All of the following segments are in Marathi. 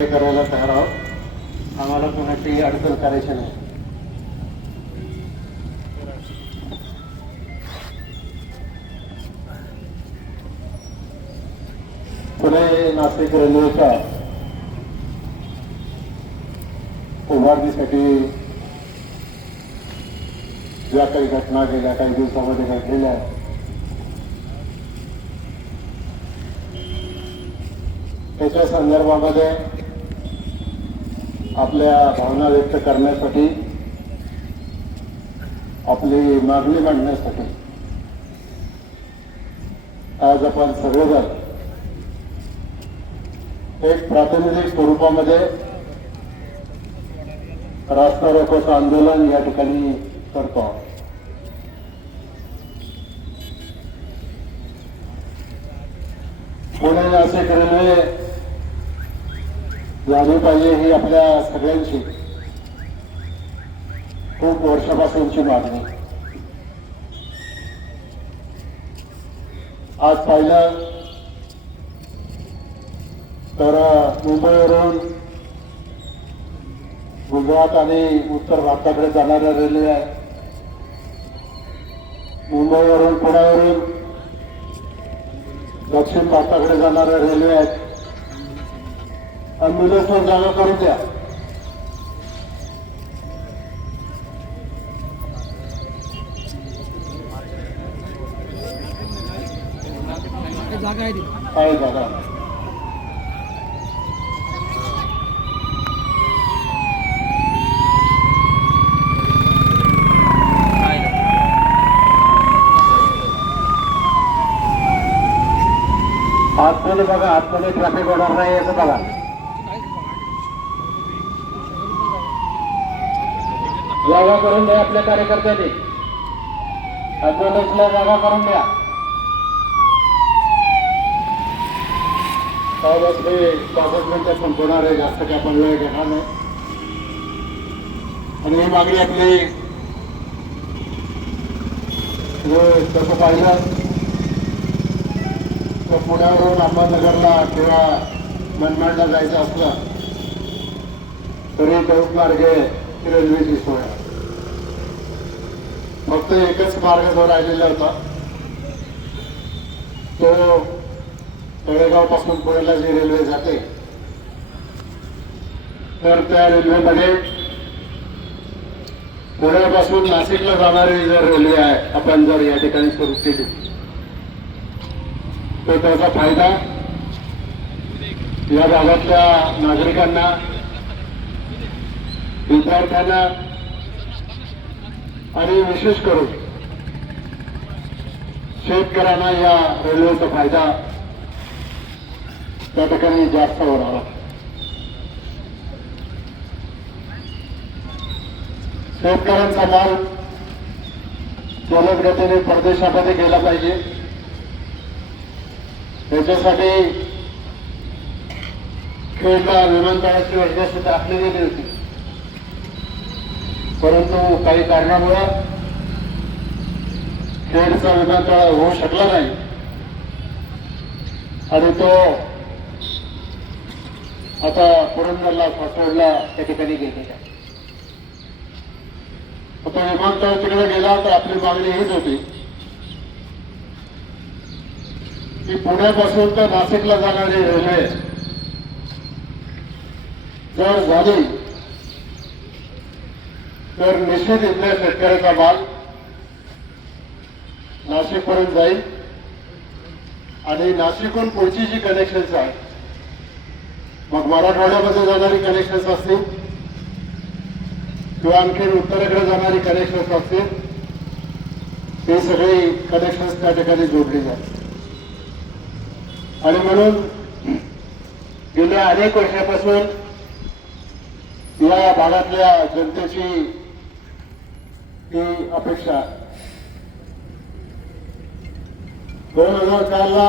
करायला तयार आहोत. आम्हाला कोणाची अडचण करायची नाही. पुणे नाशिक रेल्वेच्या उभारणीसाठी ज्या काही घटना गेल्या काही दिवसामध्ये घडलेल्या आहेत त्याच्या संदर्भामध्ये आपल्या भावना व्यक्त करण्यासाठी, आपली मागणी मांडण्यासाठी आज आपण सगळेजण एक प्रातिनिधिक स्वरूपामध्ये रास्ता रोकोचं आंदोलन या ठिकाणी करतो. पुणे नाशिक रेल्वे झाली पाहिजे ही आपल्या सगळ्यांची खूप वर्षापासूनची मागणी. आज पाहिलं तर मुंबईवरून गुजरात आणि उत्तर भारताकडे जाणाऱ्या रेल्वे आहे. मुंबईवरून पुण्यावरून दक्षिण भारताकडे जाणाऱ्या रेल्वे आहेत. ॲम्ब्युलन्सवर जागा करून द्या. आहे जागा. आतमध्ये बघा, आतमध्ये ट्रॅफिक होणार नाही असं बघा. जागा करून द्या आपल्या कार्यकर्त्यांनी. ॲम्ब्युलन्सला जागा करून द्या. बसले 5 मिनिटात संपवणार आहे, जास्त काय आपण वेळ घेणार नाही. आणि ही मागणी आपली तसं पाहिलं तर पुण्यावरून अहमदनगरला किंवा मनमाडला जायचं असलं तरी चौक मार्गे रेल्वेची सोय. फक्त एकच मार्ग जो राहिलेला होता तो तळेगाव पासून पुण्याला जी रेल्वे जाते तर त्या रेल्वेमध्ये पुण्यापासून नाशिकला जाणारी जर रेल्वे आहे आपण जर या ठिकाणी सुरू केली तर त्याचा फायदा या भागातल्या नागरिकांना, विद्यार्थ्यांना आणि विशेष करून शेतकऱ्यांना या रेल्वेचा फायदा त्या ठिकाणी जास्त होणार. शेतकऱ्यांचा माल जलद गतीने परदेशामध्ये गेला पाहिजे याच्यासाठी खेडला विमानतळाची योजना सुद्धा आखली गेली होती. परंतु काही कारणामुळे खेडचा विमानतळ होऊ शकला नाही आणि तो आता पुरंदरला, सासवडला त्या ठिकाणी गेलेला आहे. आता विमानतळ तिकडे गेला तर आपली मागणी हीच होती की पुण्यापासून तर नाशिकला जाणारी रेल्वे जर झाली तर निश्चित इथल्या शेतकऱ्याचा माल नाशिकपर्यंत जाईल आणि नाशिकहून पुढची जी कनेक्शन्स आहेत, मग मराठवाड्यामध्ये जाणारी कनेक्शन्स असतील किंवा आणखी उत्तरेकडे जाणारी कनेक्शन्स असतील, ते सगळी कनेक्शन्स त्या ठिकाणी जोडली जातात. आणि म्हणून गेल्या अनेक वर्षापासून या भागातल्या जनतेची ही अपेक्षा. 2004 ला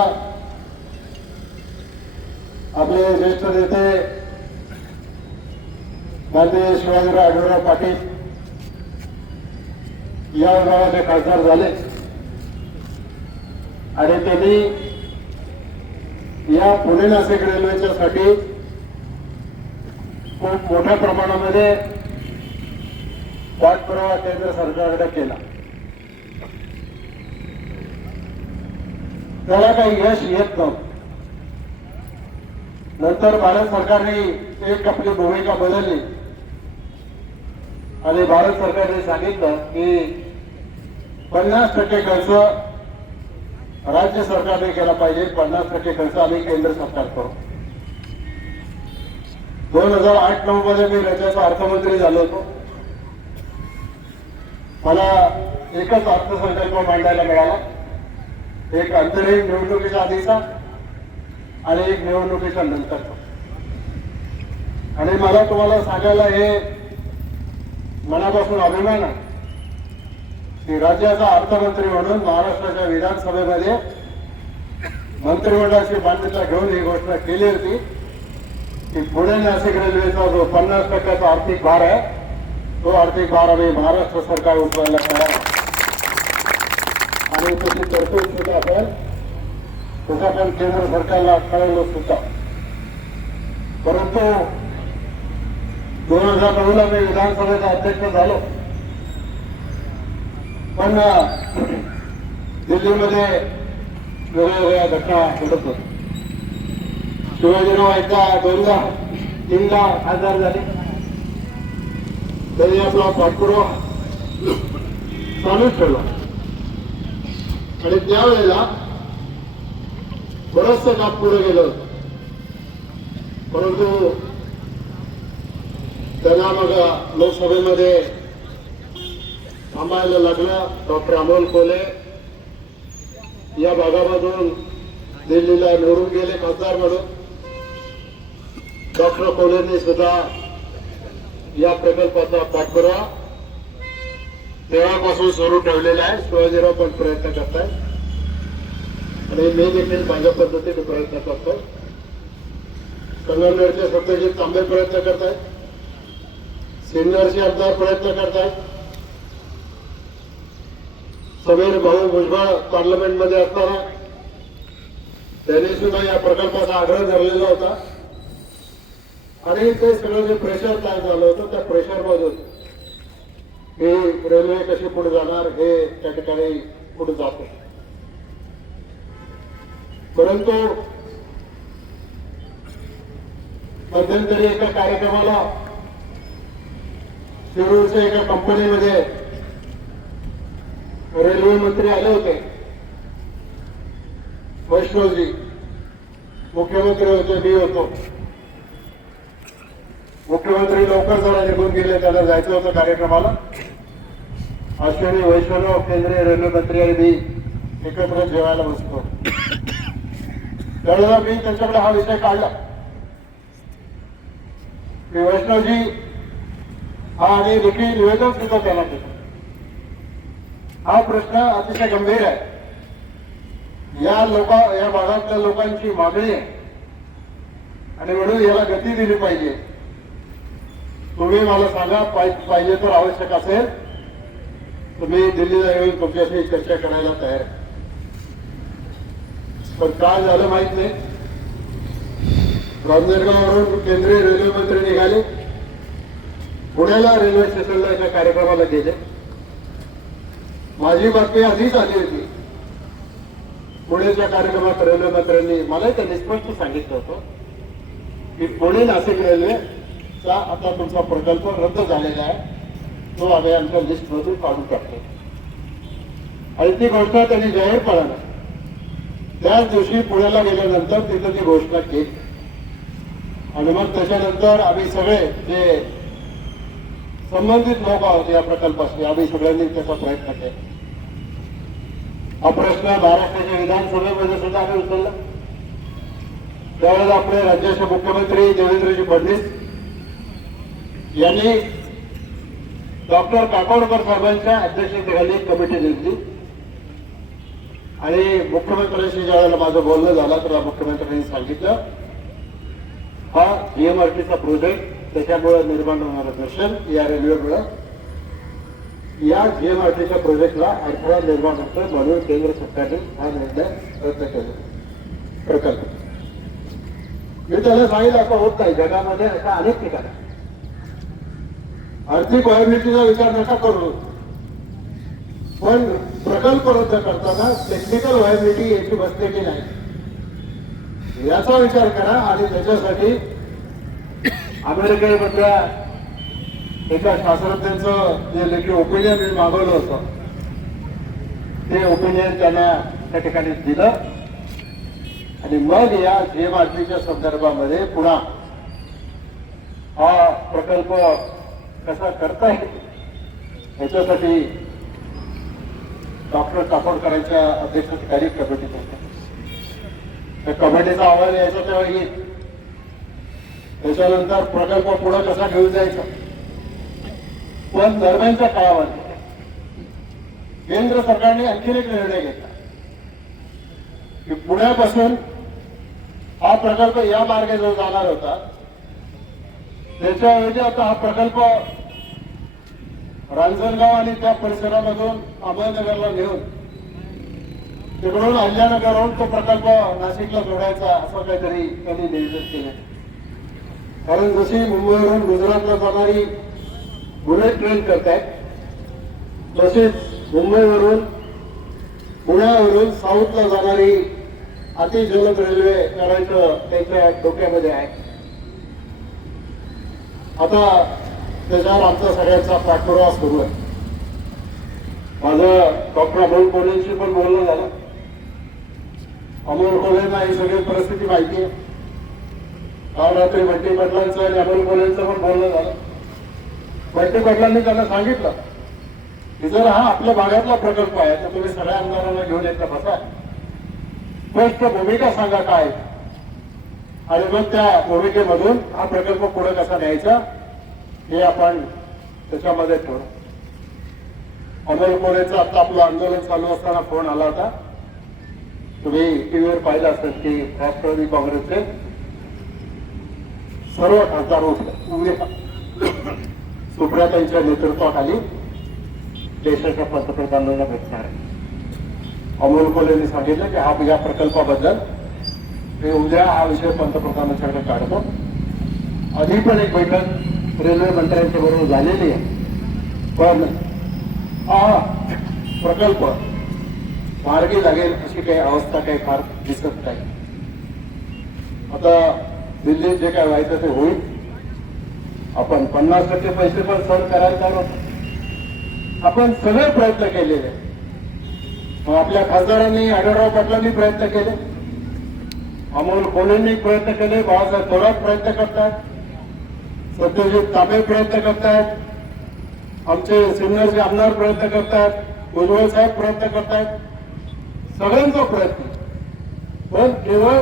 आपले ज्येष्ठ नेते माननीय शिवाजीराव आढळराव पाटील या विभागाचे खासदार झाले आणि त्यांनी या पुणे नाशिक रेल्वेच्यासाठी खूप मोठ्या प्रमाणामध्ये पाठपुरावा केंद्र सरकारकडे केला. त्याला काही यश येत नव्हतं. नंतर भारत सरकारने एक आपली भूमिका बदलली आणि भारत सरकारने सांगितलं की 50% खर्च राज्य सरकारने केला पाहिजे, 50% खर्च आम्ही केंद्र सरकार करू. 2008-9 मध्ये मी राज्याचा अर्थमंत्री झालो होतो. मला एकच अर्थसंकल्प मांडायला मिळाला, एक अंतरिम निवडणुकीच्या आधीचा आणि एक निवडणुकीच्या नंतरचा. आणि मला तुम्हाला सांगायला हे मनापासून अभिमान आहे की राज्याचा अर्थमंत्री म्हणून महाराष्ट्राच्या विधानसभेमध्ये मंत्रिमंडळाची मान्यता घेऊन ही घोषणा केली होती की पुणे नाशिक रेल्वेचा जो 50% आर्थिक भार आहे तो आर्थिक भार आम्ही महाराष्ट्र सरकार उचलायला तयार आहे. आणि त्याची तरतूद सुद्धा आपण केंद्र सरकारला कळवलं सुद्धा. परंतु 2009ला मी विधानसभेचा अध्यक्ष झालो, पण दिल्लीमध्ये वेगवेगळ्या घटना घडत होत्या. शिवाजीराव एकदा 2दा 3दा खासदार झाले, त्यांनी आपला पाठपुरावा चालूच ठेवला आणि त्यावेळेला बरंचसं काम पुढे गेलं. परंतु त्यांना मग लोकसभेमध्ये थांबायला लागलं. डॉक्टर अमोल कोल्हे या भागामधून दिल्लीला निवडून गेले खासदार म्हणून. डॉक्टर कोल्हेंनी सुद्धा या प्रकल्पाचा पाठपुरावा तेव्हापासून सुरू ठेवलेला आहे. शिवाजीराव पण प्रयत्न करतायत आणि मी देखील माझ्या पद्धतीने प्रयत्न करतो. संगमनेरचे सत्यजित तांबे प्रयत्न करतायत, सिन्नरचे आमदार प्रयत्न करतायत, समीर भाऊ भुजबळ पार्लमेंटमध्ये असताना त्यांनी सुद्धा या प्रकल्पाचा आग्रह धरलेला होता. आणि ते सगळं जे प्रेशर तयार झालं होतं त्या प्रेशर मधून ही रेल्वे कशी पुढे जाणार हे त्या ठिकाणी पुढे जातो. परंतु मध्यंतरी एका कार्यक्रमाला शिरूरच्या एका कंपनीमध्ये रेल्वे मंत्री आले होते, वैष्णवजी. मुख्यमंत्री होते, मी होतो. मुख्यमंत्री लवकर जरा निघून गेले, त्यांना जायचं होतं कार्यक्रमाला. अश्विनी वैष्णव केंद्रीय रेल्वे मंत्री आणि मी एकत्र जेवायला बसतो. त्यावेळेला मी त्यांच्याकडे हा विषय काढला की वैष्णवजी हा आणि लेखी निवेदन सुद्धा त्याला केलं. हा प्रश्न अतिशय गंभीर आहे. या भागातल्या लोकांची मागणी आहे आणि म्हणून याला गती दिली पाहिजे. तुम्ही मला सांगा, पाहिजे तर आवश्यक असेल तुम्ही दिल्लीला येऊन तुमच्याशी चर्चा करायला तयार आहे. पण काय झालं माहित नाही. रांजणगाववरून केंद्रीय रेल्वे मंत्री निघाले, पुण्याला रेल्वे स्टेशनला एका कार्यक्रमाला गेले. माझी बातमी आधीच आली होती. पुण्याच्या कार्यक्रमात रेल्वे मंत्र्यांनी मला त्यांनी स्पष्ट सांगितलं होतं की पुणे नाशिक रेल्वेचा आता तुमचा प्रकल्प रद्द झालेला आहे, तो आम्ही आमच्या लिस्टमधून काढून टाकतो. आणि ती घोषणा त्यांनी जाहीर पाळली. त्याच दिवशी पुण्याला गेल्यानंतर तिथं ती घोषणा केली आणि मग त्याच्यानंतर आम्ही सगळे जे संबंधित लोक आहोत या प्रकल्पाशी आम्ही सगळ्यांनी त्याचा प्रयत्न केला. हा प्रश्न महाराष्ट्राच्या विधानसभेमध्ये सुद्धा आम्ही उचलला. त्यावेळेला आपले राज्याचे मुख्यमंत्री देवेंद्रजी फडणवीस यांनी डॉक्टर काकोडकर साहेबांच्या अध्यक्षतेखाली एक कमिटी नेमली आणि मुख्यमंत्र्यांशी ज्यावेळेला माझं बोलणं झालं तर मुख्यमंत्र्यांनी सांगितलं हा जीएमआरटीचा प्रोजेक्ट त्याच्यामुळे निर्माण होणारं दर्शन या रेल्वेमुळे या जीएमआरटीच्या प्रोजेक्टला अडथळा निर्माण होतो, म्हणून केंद्र सरकारने हा निर्णय रद्द केला प्रकल्प. मी त्याला सांगितलं असं होत नाही, जगामध्ये अशा अनेक ठिकाणी आर्थिक व्हायबिलिटीचा विचार नका करू, पण प्रकल्प रद्द करताना टेक्निकल व्हायबिलिटी याची बसते की नाही याचा विचार करा. आणि त्याच्यासाठी अमेरिकेमधल्या एका शास्त्रज्ञांचं जे लेखी ओपिनियन मी मागवलं होतं ते ओपिनियन त्यांना त्या ठिकाणी दिलं. आणि मग या जीएमआरपीच्या संदर्भामध्ये पुन्हा हा प्रकल्प कसा करता येईल याच्यासाठी डॉक्टर काकोडकरांच्या अध्यक्षतेखाली कमिटी होती. त्या कमिटीचा अहवाल यायचा तेव्हा येईल. त्याच्यानंतर प्रकल्प पुढे कसा घेऊन जायचा. पण दरम्यानच्या काळामध्ये केंद्र सरकारने आणखी एक निर्णय घेतला की पुण्यापासून हा प्रकल्प या मार्गे जो जाणार होता त्याच्याऐवजी आता हा प्रकल्प रांजणगाव आणि त्या परिसरामधून अहमदनगरला नेऊन तिकडून अहिल्यानगरहून तो प्रकल्प नाशिकला जोडायचा असं काहीतरी त्यांनी नियोजन केले. कारण जशी मुंबईवरून गुजरातला जाणारी बुलेट ट्रेन करतायत तसेच मुंबईवरून पुण्यावरून साऊथला जाणारी अतिजलद रेल्वे करायचं त्यांच्या डोक्यामध्ये आहे. आता त्याच्यावर आमचा सगळ्यांचा पाठपुरावा सुरू आहे. माझं डॉक्टर अमोल कोल्हेंशी पण बोलणं झालं. अमोल कोल्हेंना ही सगळी परिस्थिती माहिती आहे. काल रात्री बंटी पाटलांचं आणि अमोल कोल्हेंचं पण बोलणं झालं. बंटी पाटलांनी त्यांना सांगितलं की जर हा आपल्या भागातला प्रकल्प आहे तर तुम्ही सगळ्या आमदारांना घेऊन येता बसा, स्पष्ट भूमिका सांगा काय, आणि मग त्या भूमिकेमधून हा प्रकल्प पुढे कसा न्यायचा हे आपण त्याच्यामध्ये ठेवू. अमोल कोल्हेंचं आता आपलं आंदोलन चालू असताना फोन आला होता. तुम्ही टीव्हीवर पाहिलं असेल की राष्ट्रवादी काँग्रेसचे सर्व खासदार उभे सुप्रियाताईंच्या नेतृत्वाखाली देशाच्या पंतप्रधानांना भेटणार आहे. अमोल कोल्हेंनी सांगितलं की हा या प्रकल्पाबद्दल मी उद्या हा विषय पंतप्रधानांच्याकडे काढतो. आधी पण एक बैठक रेल्वे मंत्र्यांच्या बरोबर झालेली आहे, पण हा प्रकल्प मार्गी लागेल अशी काही अवस्था काही फार दिसत नाही. आता दिल्लीत जे काय व्हायचं ते होईल. आपण 50% पैसे पण सहन करायला तयार होतो. आपण सगळे प्रयत्न केलेले. मग आपल्या खासदारांनी आढळराव पाटलांनी प्रयत्न केले, अमोल कोल्हेंनी प्रयत्न केले, बाळासाहेब थोरात प्रयत्न करतात, सत्यजित तांबे प्रयत्न करतात, आमचे सिनियरचे आमदार प्रयत्न करतात, भुजबळ साहेब प्रयत्न करतात. सगळ्यांचा प्रयत्न, पण केवळ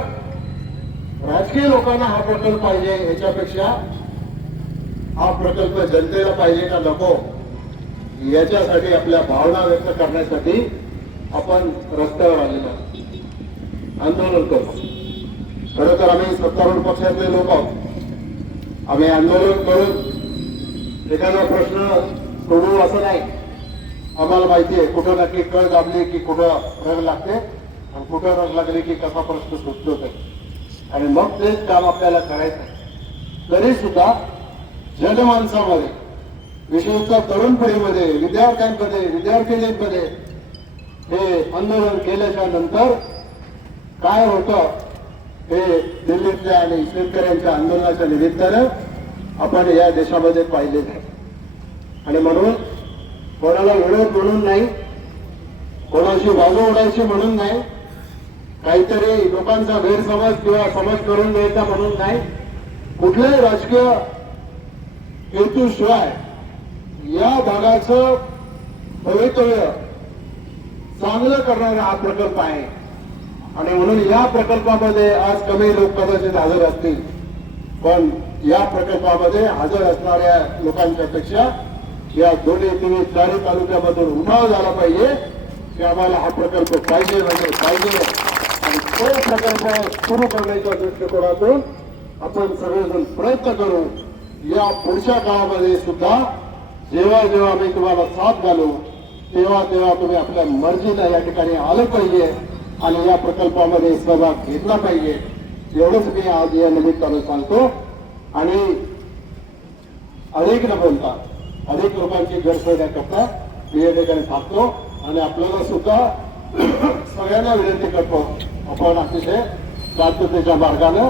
राजकीय लोकांना हा प्रकल्प पाहिजे याच्यापेक्षा हा प्रकल्प जनतेला पाहिजे का नको याच्यासाठी आपल्या भावना व्यक्त करण्यासाठी आपण रस्त्यावर आलेलो आंदोलन करतो. खरं तर आम्ही सत्तारूढ पक्षातले लोक आहोत. आम्ही आंदोलन करून एखादा प्रश्न सोडवू असं नाही. आम्हाला माहिती आहे कुठं नक्की कळ दाबली की कुठं रग लागते आणि कुठं रग लागली की कसा प्रश्न सुटतो ते, आणि मग तेच काम आपल्याला करायचं आहे. तरी सुद्धा जनमानसामध्ये, विशेषतः तरुण पिढीमध्ये, विद्यार्थ्यांमध्ये, विद्यार्थिनींमध्ये हे आंदोलन केल्याच्या नंतर काय होतं हे दिल्लीतल्या आणि शेतकऱ्यांच्या आंदोलनाच्या निमित्तानं आपण या देशामध्ये पाहिलेलं आहे. आणि म्हणून कोणाला विरोध म्हणून नाही, कोणाशी बाजू ओढायची म्हणून नाही, काहीतरी लोकांचा गैरसमज किंवा समज करून द्यायचा म्हणून नाही, कुठल्याही राजकीय हेतूशिवाय या भागाचं भवितव्य चांगलं करणारा हा प्रकल्प आहे. आणि म्हणून या प्रकल्पामध्ये आज कमी लोक कदाचित हजर असतील, पण या प्रकल्पामध्ये हजर असणाऱ्या लोकांच्या पेक्षा या दोन्ही तिन्ही चारही तालुक्यामधून उठाव झाला पाहिजे की आम्हाला हा प्रकल्प पाहिजे म्हणजे पाहिजे. आणि तो प्रकल्प सुरू करण्याच्या दृष्टिकोनातून आपण सगळेजण प्रयत्न करू. या पुढच्या काळामध्ये सुद्धा जेव्हा जेव्हा आम्ही तुम्हाला साथ घालू तेव्हा तेव्हा तुम्ही आपल्या मर्जीला या ठिकाणी आलं पाहिजे आणि या प्रकल्पामध्ये सहभाग घेतला पाहिजे. एवढंच मी आज या निमित्तानं सांगतो. आणि अधिक न बोलता अनेक लोकांची गैरसोय न करता मी या ठिकाणी थांबतो आणि आपल्याला सुद्धा सगळ्यांना विनंती करतो आपण अतिशय शांततेच्या मार्गानं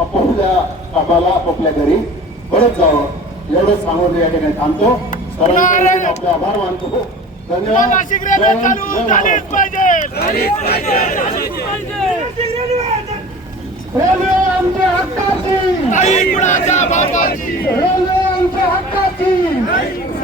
आपापल्या कामाला आपापल्या घरी परत जावं एवढंच सांगून मी या ठिकाणी थांबतो. सर्वांचे आपले आभार मानतो. धन्यवाद. नाशिक रेल्वे चालू झालीच पाहिजे. रेल्वे आमच्या हक्काची, काही कुणाच्या बापाची. रेल्वे आमच्या हक्काची.